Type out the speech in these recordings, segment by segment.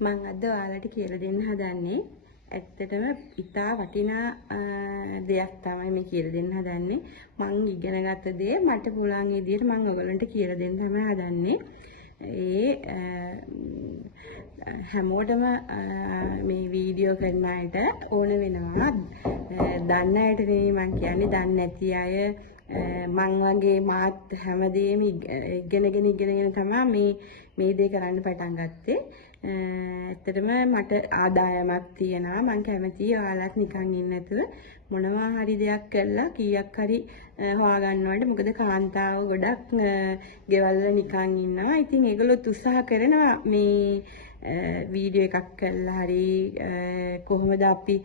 මම අද ඔයාලට කියලා දෙන්න හදන්නේ ඇත්තටම ඉතා වටිනා දෙයක් තමයි මේ කියලා දෙන්න හදන්නේ. මම ඉගෙනගත්ත දේ මට පුළුවන් විදිහට මම ඔයගලන්ට කියලා දෙන්න තමයි හදන්නේ. හැමෝටම මේ වීඩියෝ කරන අයට ඕන වෙනවා. දන්න අයට නෙවෙයි මම කියන්නේ, දන්නේ නැති අය මං වගේ මාත් හැමදේම ඉගෙනගෙන තමයි මේ දේ කරන්න පටන් ගත්තේ. ඇත්තටම මට ආදායමක් තියෙනවා. මං කැමතියි ඔයාලත් නිකන් ඉන්න නැතුව මොනවා හරි දෙයක් කරලා කීයක් හරි හොයාගන්නවට. මොකද කාන්තාව ගොඩක් ගෙවල් වල නිකන් ඉන්නවා. ඉතින් ඒගොල්ලෝ උත්සාහ කරනවා මේ වීඩියෝ එකක් කරලා හරි කොහොමද අපි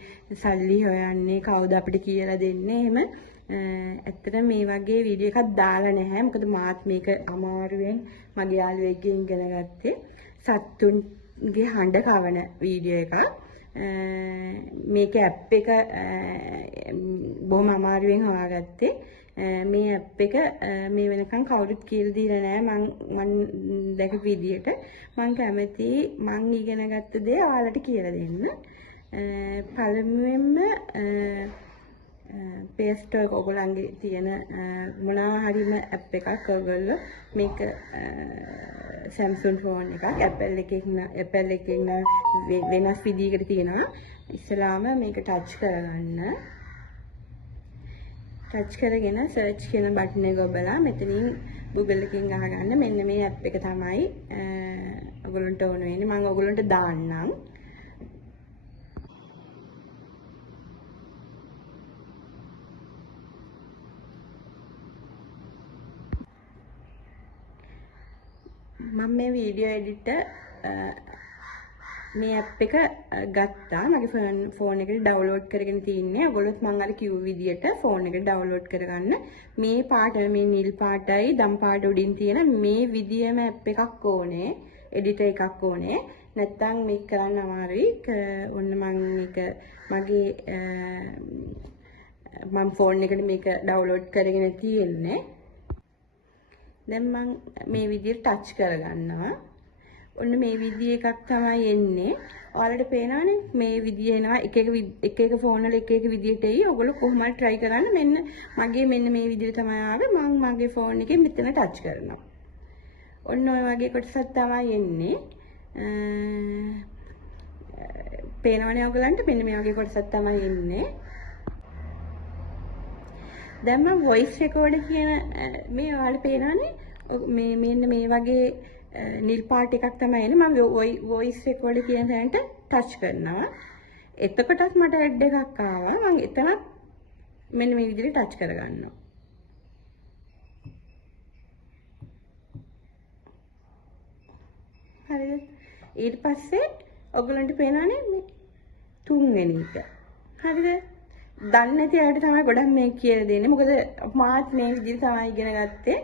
සල්ලි හොයන්නේ, කවුද අපිට කියලා දෙන්නේ. එහෙම ඇත්තට මේ වගේ වීඩියෝ එකක් දාලා නැහැ. මොකද මාත් මේක අමාරුවෙන් මගේ යාළුවෙක්ගෙන් ඉගෙන ගත්තේ. සත්තුන්ගේ හඬ කවන වීඩියෝ එකක්. මේක ඇප් එක බොහොම අමාරුවෙන් හොයාගත්තේ. මේ ඇප් එක මේ වෙනකන් කවුරුත් කියලා දීලා නැහැ. මං දැකපු විදියට මං කැමතියි මං ඉගෙන ගත්ත දේ ඔයාලට කියලා දෙන්න. පළමුවෙන්ම Play Store එක ඔයගොල්ලන්ගේ තියෙන මොනවා හරිම ඇප් එකක් ඔයගොල්ලෝ මේක Samsung phone එකක් Apple එකකින් වෙනස් විදිහකට තියෙනවා. ඉස්සලාම මේක ටච් කරගන්න. ටච් කරගෙන සර්ච් කියන බටන් එක ඔබලා මෙතනින් Google එකකින් අහගන්න. මෙන්න මේ ඇප් එක තමයි ඔයගොල්ලන්ට ඕන වෙන්නේ. මම ඔයගොල්ලන්ට දාන්නම්. මම මේ වීඩියෝ එඩිටර් මේ ඇප් එක ගත්තා. මගේ ෆෝන් එකට ඩවුන්ලෝඩ් කරගෙන තින්නේ. ඔයගොල්ලොත් මම අර කිව්ව විදියට ෆෝන් එකට ඩවුන්ලෝඩ් කරගන්න. මේ පාට, මේ නිල් පාටයි දම් පාට උඩින් තියෙන මේ විදියම ඇප් එකක් ඕනේ. එඩිටර් එකක් ඕනේ. නැත්තම් මේක කරන්න අමාරුයි. ඔන්න මම මේක මගේ මම ෆෝන් එකට මේක ඩවුන්ලෝඩ් කරගෙන තියෙන්නේ. දැන් මම මේ විදිහට ටච් කරගන්නවා. ඔන්න මේ විදිහ එකක් තමයි එන්නේ. ඔයාලට පේනවනේ මේ විදිහ එනවා. එක එක ෆෝන් වල එක එක විදිහට එයි. ඔයගොල්ලෝ කොහොමද try කරන්න. මෙන්න මේ විදිහට තමයි ආවේ. මම මගේ ෆෝන් එකේ මෙතන ටච් කරනවා. ඔන්න ඔය වගේ කොටසක් තමයි එන්නේ. පේනවනේ ඔයගලන්ට මෙන්න මේ වගේ කොටසක් තමයි එන්නේ. දැන් මම voice recorder කියන මේ ඔයාලට පේනවනේ මෙන්න මේ වගේ නිල් පාට එකක් තමයි එන්නේ. මම voice recorder කියන තැනට ටච් කරනවා. එතකොටත් මට ඇඩ් එකක් ආවා. මම එතනත් මෙන්න මේ විදිහට ටච් කරගන්නවා. හරිද? ඊට පස්සේ ඔයගලන්ට පේනවනේ මේ තුන්වෙනි එක. හරිද? දන්නේ නැති අයට තමයි ගොඩක් මේ කියලා දෙන්නේ. මොකද මාත් මේ විදිහට තමයි ඉගෙන ගත්තේ.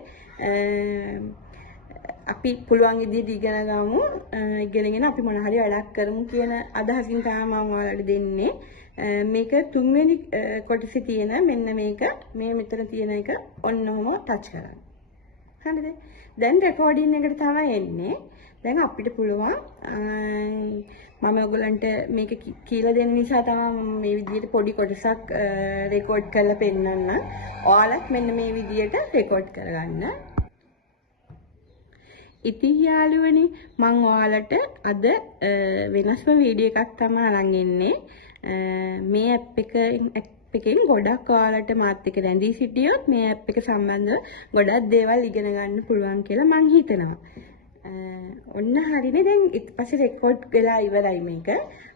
අපි පුළුවන් විදිහට ඉගෙන ගමු. ඉගෙනගෙන අපි මොන හරි වැඩක් කරමු කියන අදහසින් තමයි මම ඔයාලට දෙන්නේ. මේක තුන්වෙනි කොටසේ තියෙන මෙන්න මේක මේ මෙතන තියෙන එක ඔන්න ඔහොම ටච් කරන්න. හරිද? දැන් රෙකෝඩින් එකට තමයි එන්නේ. දැන් අපිට පුළුවන් මම ඔයගලන්ට මේක කියලා දෙන්න නිසා තමයි මේ විදිහට පොඩි කොටසක් රෙකෝඩ් කරලා පෙන්නන්න. ඔයාලත් මෙන්න මේ විදිහට රෙකෝඩ් කරගන්න. ඉතින් යාළුවනි මම ඔයාලට අද වෙනස්ම වීඩියෝ එකක් තමයි අරන් එන්නේ. මේ ඇප් එකෙන් ගොඩක් ඔයාලට මාත් එක්ක රැඳී සිටියොත් මේ ඇප් එක සම්බන්ධව ගොඩක් දේවල් ඉගෙන ගන්න පුළුවන් කියලා මම හිතනවා. ඔන්න හරිනේ. දැන් ඊට පස්සේ රෙකෝඩ් වෙලා ඉවරයි මේක.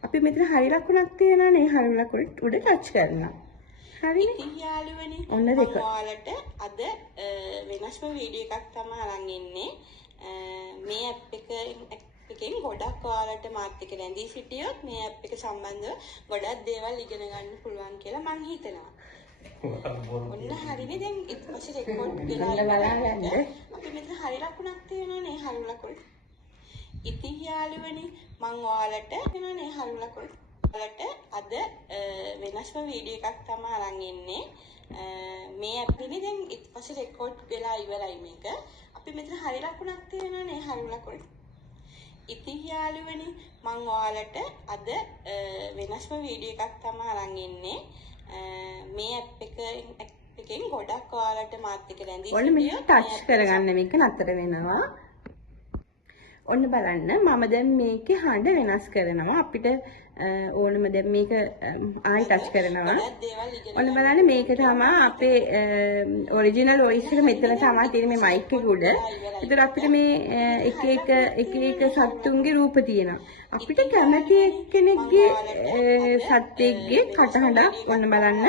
අපි මෙතන හරි ලකුණක් තියෙනවානේ. හරි ලකුණ උඩ ටච් කරනවා. හරි. යාළුවනේ. ඔන්න රෙකෝඩ්. ඔයාලට අද වෙනස්ම වීඩියෝ එකක් තමයි අරන් එන්නේ. මේ ඇප් එකෙන් ගොඩක් ඔයාලට මාත් එක්ක රැඳී සිටියොත් මේ ඇප් එක සම්බන්ධව ගොඩක් දේවල් ඉගෙන ගන්න පුළුවන් කියලා මම හිතනවා. ඔන්න හරිනේ. දැන් ඊට පස්සේ රෙකෝඩ් වෙලා අපි මෙතන හරි ලකුණක් තියෙනවානේ. හරි ලකුණ. ඉතින් යාළුවනේ මම ඔයාලට කියනනේ හරි ලකුණ. ඔයාලට අද වෙනස්ම වීඩියෝ එකක් තමයි අරන් එන්නේ. මේ ඇප් එකේ දැන් ඊට පස්සේ රෙකෝඩ් වෙලා ඉවරයි මේක. අපි මෙතන හරි ලකුණක් තියෙනවානේ. හරි ලකුණ. ඉතින් යාළුවනේ මම ඔයාලට අද වෙනස්ම වීඩියෝ එකක් තමයි අරන් ඉන්නේ. මේ ඇප් එකෙන් ගොඩක් ඔයාලට මාත් එක්ක රැඳී ඔන්න මේක ටච් කරගන්න මේක නතර වෙනවා. ඔන්න බලන්න මම දැන් මේකේ හඬ වෙනස් කරනවා. අපිට ඕනම දැන් මේක ආයි ටච් කරනවා. ඔන්න බලන්න මේක තමයි අපේ ඔරිජිනල් වොයිස් එක මෙතන තමයි තියෙන මේ මයික් එක උඩ. ඒතර අපිට මේ එක සත්තුන්ගේ රූප තියෙනවා. අපිට කැමති කෙනෙක්ගේ සත්ත්වෙක්ගේ කටහඬක් ඔන්න බලන්න.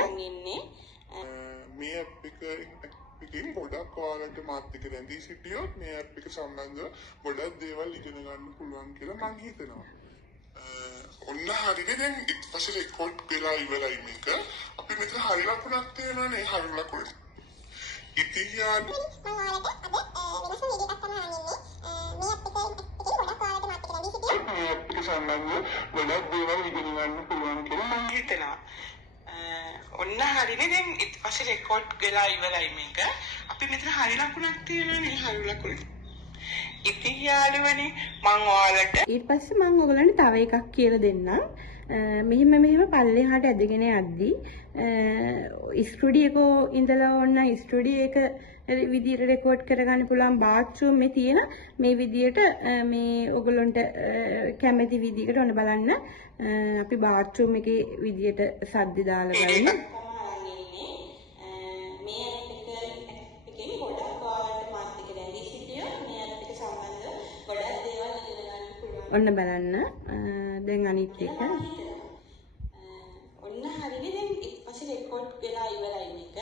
මේ ඇප් එකකින් ගොඩක් ඔයාලට මාත් එක්ක රැඳී සිටියොත් මේ ඇප් එක සම්බන්ධව ගොඩක් දේවල් ඉගෙන ගන්න පුළුවන් කියලා මම හිතනවා. ඔන්න හරියට දැන් ඊට පස්සේ රෙකෝඩ් වෙලා ඉවරයි මේක. අපි මෙතන හරි ලකුණක් තියෙනවානේ හරි ලකුණ. ඉතින් යාළුවෝ මේ ඇප් එක සම්බන්ධව ගොඩක් දේවල් ඉගෙන ගන්න පුළුවන් කියලා මම හිතනවා. ඔන්න හරිනේ දැන් ඊට පස්සේ රෙකෝඩ් වෙලා ඉවරයි මේක. අපි මෙතන හරි ලකුණක් තියෙනවානේ හරි ලකුණ. ඉතින් යාළුවනේ මම ඔයාලට ඊට පස්සේ මම ඔයගලන්ට තව එකක් කියලා දෙන්නම්. මෙහෙම පල්ලෙහාට ඇදගෙන යද්දි ස්ටුඩියෝ එකේ ඉඳලා ඔන්න ස්ටුඩියෝ එක විදියට රෙකෝඩ් කරගන්න පුළුවන් බාත්රූම් එකේ තියෙන මේ විදියට මේ ඔයගලන්ට කැමති විදියකට ඔන්න බලන්න අපි බාත්රූම් එකේ විදියට සද්ද දාලා බලමු. ඔන්න බලන්න දැන් අනිත් එක ඔන්න හරිනේ දැන් ඊට පස්සේ රෙකෝඩ් වෙලා ඉවරයි මේක.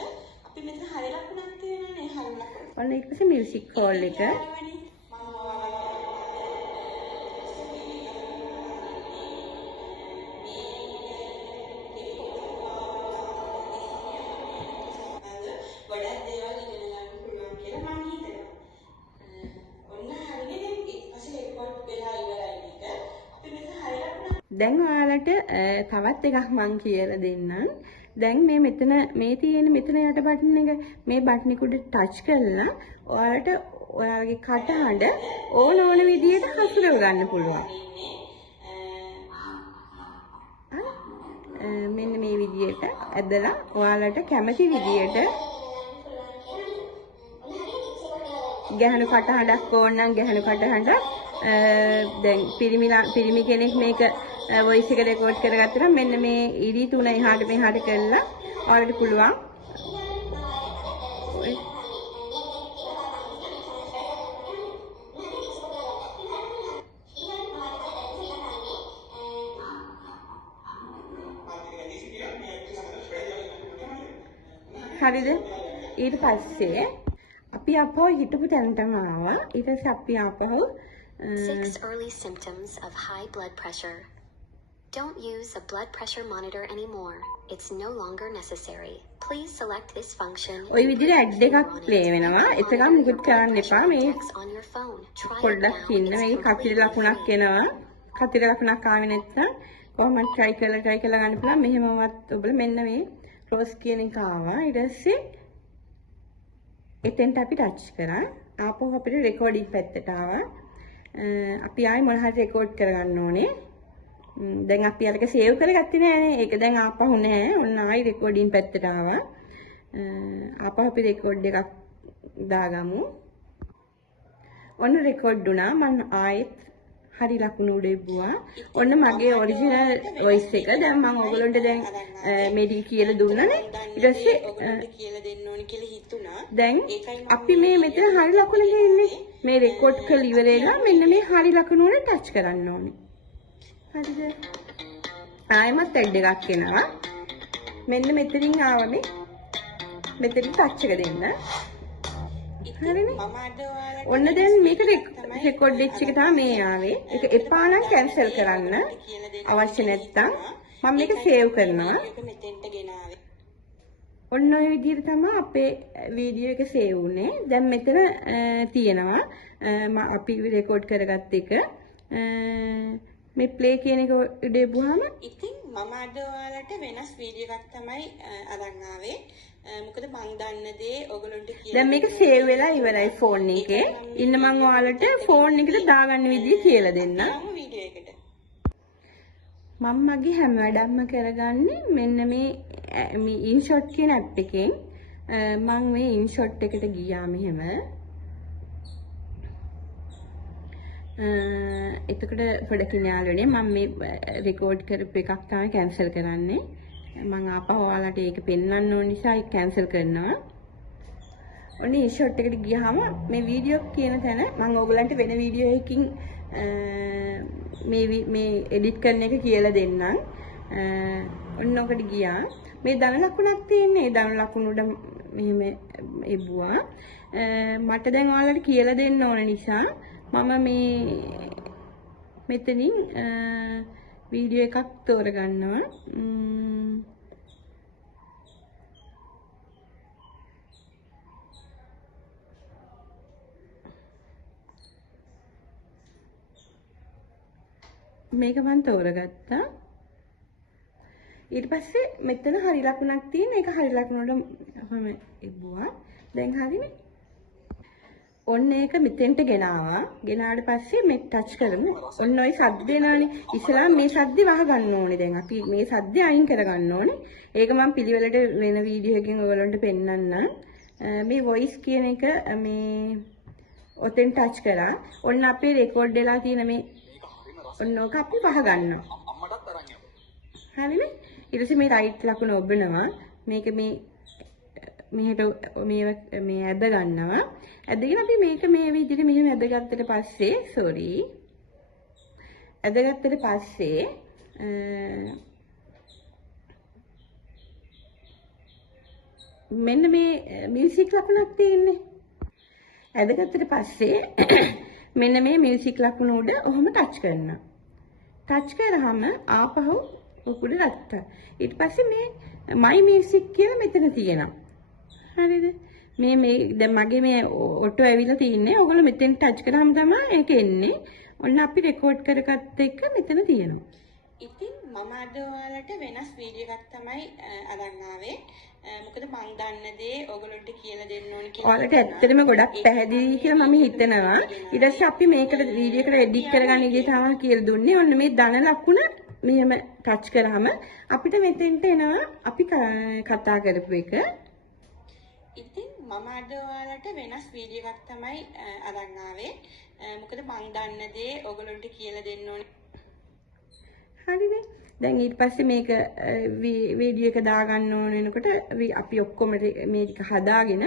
අපි මෙතන හරි ලකුණක් තියෙනවානේ හරි ලකුණ. ඔන්න ඊට පස්සේ මියුසික් කෝල් එක දැන් ඔයාලට තවත් එකක් මම කියලා දෙන්නම්. දැන් මේ මෙතන මේ තියෙන මෙතන යට බටන් එක මේ බටන් එක උඩ ටච් කරලා ඔයාලට ඔයාලගේ කටහඬ ඕන විදියට හසුරව ගන්න පුළුවන්. මෙන්න මේ විදියට ඇදලා ඔයාලට කැමති විදියට ගැහණු කටහඬක් ඕන නම් ගැහණු කටහඬක් දැන් පිරිමි කෙනෙක් මේක වොයිස් එක රෙකෝඩ් කරගත්තා නම් මෙන්න මේ ඉරි තුන එහාට මෙහාට කරලා ඔයාලට පුළුවන් හරිද ඊට පස්සේ අපි අපෝ හිටපු තැනටම ආවා ඊට පස්සේ අපි ආපහු 6 early symptoms of high blood pressure. Don't use a blood pressure monitor anymore. It's no longer necessary. Please select this function. ඔය විදිහට ඇඩ් එකක් ප්ලේ වෙනවා. ඒකම නිකුත් කරන්න එපා. මේ පොඩ්ඩක් ඉන්න මේ කපිල ලකුණක් එනවා. කපිල ලකුණක් ආවේ නැත්නම් කොහොමද try කරලා ගන්න පුළුවන්. මෙහෙමවත් ඔබලා මෙන්න මේ රෝස් කියන එක ආවා. ඊට පස්සේ එතෙන්ට අපි ටච් කරා. ආපහු අපිට රෙකෝඩින් පැත්තට ආවා. අපි ආයෙ මොන හරි රෙකෝඩ් කරගන්න ඕනේ. දැන් අපි අරක සේව් කරගත්තේ නෑනේ. ඒක දැන් ආපහු නෑ. ඔන්න ආයෙ රෙකෝඩින් පැත්තට ආවා. ආපහු අපි රෙකෝඩ් එකක් දාගමු. ඔන්න රෙකෝඩ් වුණා. මම ආයෙත් හරි ලකුණු උඩ ඉබ්බුවා. ඔන්න මගේ ඔරිජිනල් වොයිස් එක දැන් මම ඔයගලන්ට දැන් මෙඩි කියලා දුන්නානේ. ඊට පස්සේ කියලා දෙන්න ඕනි කියලා හිතුණා. දැන් අපි මේ මෙතන හරි ලකුණ දෙන්නේ. මේ රෙකෝඩ් කරලා ඉවරලා මෙන්න මේ හරි ලකුණ වල ටච් කරන්න ඕනේ. හරිද? ආයෙමත් ඇඩ් එකක් එනවා. මෙන්න මෙතනින් ආවනේ. මෙතනින් ටච් එක දෙන්න. හරිනේ? ඔන්න දැන් මේක රෙකෝඩ් වෙච්ච එක තමයි මේ ආවේ. ඒක එපා නම් කැන්සල් කරන්න. අවශ්‍ය නැත්තම් මම මේක සේව් කරනවා. මෙතෙන්ට ගෙනාවේ. ඔන්න ඔය විදිහට තමයි අපේ වීඩියෝ එක සේව් වුනේ. දැන් මෙතන තියෙනවා අපි රෙකෝඩ් කරගත්ත එක. මේ ප්ලේ කියන එක දෙබුවාම ඉතින් මම අද ඔයාලට වෙනස් වීඩියෝ එකක් තමයි අරන් ආවේ. මොකද මං දන්න දේ ඔයගලන්ට කියලා. දැන් මේක සේව් වෙලා ඉවරයි ෆෝන් එකේ. ඉන්න මම ඔයාලට ෆෝන් එකට දාගන්න විදිය කියලා දෙන්නම්. වීඩියෝ එකට මම මගේ හැම වැඩක්ම කරගන්නේ මෙන්න මේ InShot කියන ඇප් එකෙන්. මම මේ InShot එකට ගියා මෙහෙම. එතකොට පොඩකින් යාළුවනේ මම මේ රෙකෝඩ් කරපු එකක් තමයි කැන්සල් කරන්නේ. මම ආපහු ඔයාලට ඒක පෙන්වන්න ඕන නිසා ඒක කැන්සල් කරනවා. ඔන්න InShot එකට ගියාම මේ වීඩියෝ කියන තැන මම ඕගලන්ට වෙන වීඩියෝ එකකින් මේ එඩිට් කරන එක කියලා දෙන්නම්. ඔන්න ඔකට ගියා. මේ ධන ලකුණක් තියෙන්නේ. ඒ ධන ලකුණ උඩ මෙහෙම එබුවා. මට දැන් ඔයාලට කියලා දෙන්න ඕන නිසා මම මෙතනින් වීඩියෝ එකක් තෝරගන්නවා. මේක මම තෝරගත්තා. ඊට පස්සේ මෙතන හරි ලකුණක් තියෙන. ඒක හරි ලකුණට මම එබුවා. දැන් හරිනේ. ඔන්න ඒක මෙතෙන්ට ගෙනාවා. ගෙනාවට පස්සේ මේ ටච් කරමු. ඔන්න ওই සද්ද එනවානේ. ඉස්සලා මේ සද්දේ වහ ගන්න ඕනේ. දැන් අපි මේ සද්දේ අයින් කර ගන්න ඕනේ. ඒක මම පිළිවෙලට වෙන වීඩියෝ එකකින් ඔයගලන්ට පෙන්නන්නම්. මේ වොයිස් කියන එක මේ ඔතෙන් ටච් කරා. ඔන්න අපේ රෙකෝඩ් වෙලා තියෙන මේ ඔන්න ඔක අපි වහ ගන්නවා. අම්මටත් අරන් යමු. හරිනේ? ඊට පස්සේ මේ රයිට් ලකුණ ඔබනවා. මේක මෙහෙට මේ ඇද ගන්නවා. ඇදගෙන අපි මේක මේ විදිහට මෙහෙම ඇදගත්තට පස්සේ ඇදගත්තට පස්සේ මෙන්න මේ මියුසික් ලකුණක් තියෙන්නේ. ඇදගත්තට පස්සේ මෙන්න මේ මියුසික් ලකුණ උඩ ඔහොම ටච් කරනවා. ටච් කරාම ආපහු උඩ රත්තා. ඊට පස්සේ මේ my music කියලා මෙතන තියෙනවා. හරිද? දැන් මගේ මේ ඔටෝ ඇවිල්ලා තින්නේ. ඔයගොල්ලෝ මෙතෙන් ටච් කරාම තමයි ඒක එන්නේ. ඔන්න අපි රෙකෝඩ් කරගත්ත එක මෙතන තියෙනවා. ඉතින් මම අද ඔයාලට වෙනස් වීඩියෝ එකක් තමයි අරන් ආවේ. මොකද මං දන්න දේ ඔයගොල්ලන්ට කියලා දෙන්න ඕනේ කියලා. ඔයාලට ඇත්තටම ගොඩක් පැහැදිලි කියලා මම හිතනවා. ඊට පස්සේ අපි මේකට වීඩියෝ එකට එඩිට් කරගන්න ඉතින් තමයි කියලා දුන්නේ. ඔන්න මේ ධන ලකුණ මෙහෙම ටච් කරාම අපිට මෙතෙන්ට එනවා අපි කතා කරපු එක. ඉතින් මම අද ඔයාලට වෙනස් වීඩියෝ එකක් තමයි අරන් ආවේ. මොකද මං දන්න දේ ඔයගොල්ලන්ට කියලා දෙන්න ඕනේ. හරිනේ. දැන් ඊට පස්සේ මේක වීඩියෝ එක දාගන්න ඕන වෙනකොට අපි ඔක්කොම මේ ටික හදාගෙන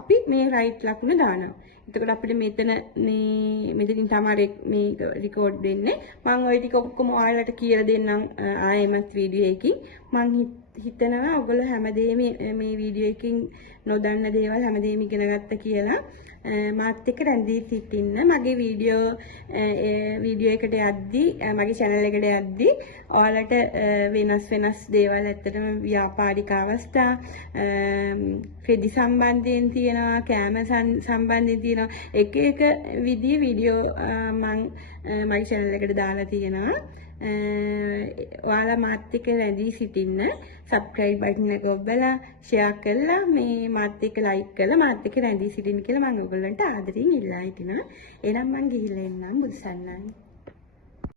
අපි මේ රයිට් ලකුණ දානවා. එතකොට අපිට මෙතනින් තමයි මේක රෙකෝඩ් වෙන්නේ. මම ওই ටික ඔක්කොම ඔයාලට කියලා දෙන්නම් ආයෙමත් වීඩියෝ එකකින්. මම හිතනවා ඔයගොල්ලෝ හැමදේම මේ වීඩියෝ එකකින් නොදන්න දේවල් හැමදේම ඉගෙන ගත්ත කියලා. මාත් එක්ක රැඳී සිටින්න. මගේ වීඩියෝ එකට යද්දී මගේ channel එකට යද්දී ඔයාලට වෙනස් දේවල් ඇත්තටම ව්‍යාපාරික අවස්ථා ක්‍රෙඩි සම්බන්ධයෙන් තියෙනවා, කෑම සම්බන්ධයෙන් තියෙනවා. එක විදිහේ වීඩියෝ මම මගේ channel එකට දාලා තියෙනවා. ඔයාලා මාත් එක්ක රැඳී සිටින්න. subscribe button එක ඔබලා share කරලා මේ මාත් එක්ක like කරලා මාත් එක්ක රැඳී සිටින්න කියලා මම ඔයගොල්ලන්ට ආදරෙන් ඉල්ලා හිටිනවා. එහෙනම් මම ගිහිල්ලා එන්නම්. බුදුසන්නයි.